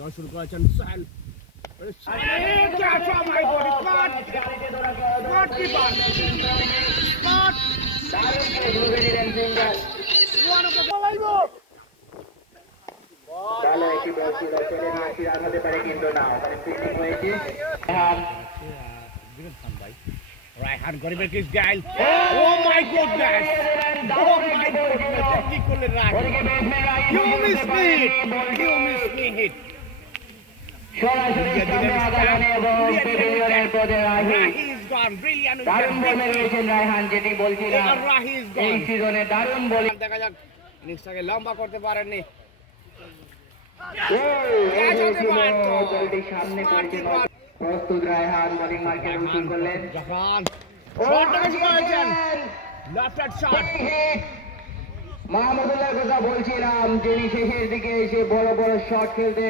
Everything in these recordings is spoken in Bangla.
দশ শুরু করেছেন সাহেল রায়হান গরিবের কিস গাইল ও মাই গডনেস কি করলে Raihan you miss me hit সরাসরি সামনে আগামী এবং প্যাভিলিয়নের পদে রাহি দারুণ বলে রয়েছেন রায়হান, যেটি বলছিলাম এই সিজনে দারুণ বলে। দেখা যাক ইনিংসটাকে লম্বা করতে পারেননি। সামনে করেছেন প্রস্তুত রায়হান, বোলিং মার্কে রুটিং করলেন জাফরান লেফট শট। মাহমুদুল্লাহর কথা বলছিলাম, যিনি শেষের দিকে এসে বড় বড় শট খেলতে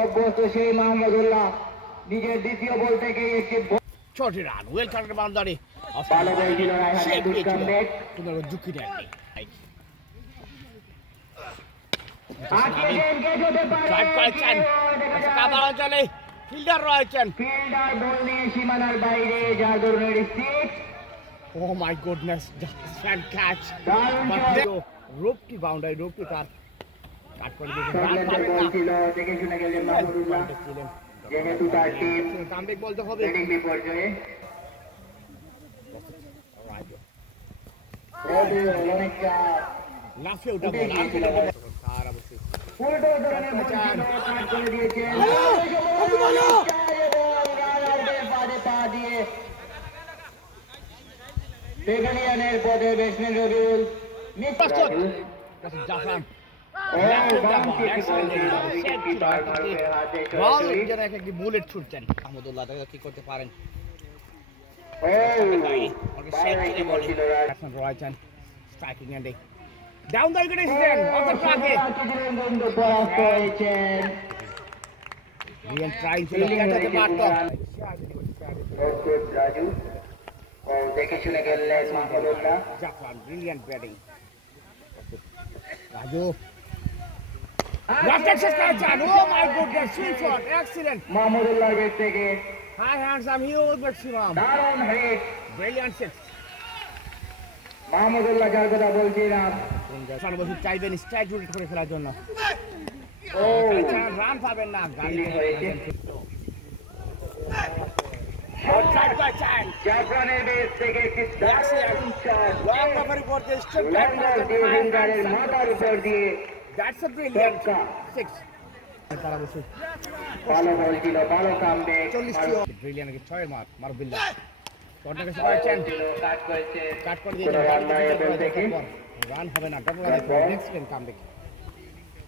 অভ্যস্ত, সেই মাহমুদুল্লাহ নিজের দ্বিতীয় বল থেকে একটি ছোটি রান ওয়েল কাটেড বাউন্ডারি। ভালো বল ছিল রায়হানের, গুড কামব্যাক। কোনো ঝুঁকি নেননি। অঞ্চলে ফিল্ডার রয়েছেন, ফিল্ডার বল নিয়ে সীমানার বাইরে, যার ধরনের six. Oh my goodness, fan catch. রূপটি বাউন্ডারি, রূপটি তার কাট করে দিয়েছে। বল ছিল, দেখে শুনে গেলেন মাহমুদুল্লাহ, যেহেতু তার টিম কামব্যাক বলতে হবে বিপর্যয়ে। লাফিয়ে উঠা বল আর অবশ্যই উল্টো ধরনের বল কাট করে দিয়েছেন, পা দিয়ে প্যাভিলিয়নের পদে ব্যাটসম্যান রবিউল জাফরান বুলেট ছুটছেন। আহমদুল্লাহ কি করতে পারেন, রয়েছেন স্ট্রাইকিং এন্ডে ডাউন দ্য উইকেট এসেছেন অফ দ্য ট্র্যাকে। রিয়ান ট্রাইং ছিল ক্যাচ মারতো, রাজু দেখে শুনে গেলেন মাহমুদুল্লাহ। জাফরান brilliant batting. Raju last shot করেছেন, oh my goodness, swing shot, excellent. মাহমুদুল্লাহর ব্যাট থেকে হাই হ্যান্ডসাম হিউজ ম্যাক্সিমাম, দারুণ হিট, ব্রিলিয়ান্ট সিক্স। মাহমুদুল্লাহ যার কথা বলছিলাম, সর্বশেষ চাইবেন স্ট্রাইক রোটেট করে খেলার জন্য। ও রান পাবেন না, গাড়ি হয়েছে জাফরানের বেস থেকে একটি দারুণ শট, লং ওভার করতে স্ট্রেট ফিল্ডারের মাথার উপর দিয়ে দ্যাটস আ ব্রিলিয়ান্ট ছক্কা। সিক্স। তারা বসে ভালো বল ছিল, ভালো কামব্যাক, 40 ব্রিলিয়ান্ট কি 6 মার্ক মারবিল্লাহ কর্নার কাছে করেছেন, কাট করেছে, কাট করে দিয়েছেন। রান হবে না, রান হবে না, ডাবল রান, এক্সিলেন্ট কামব্যাক।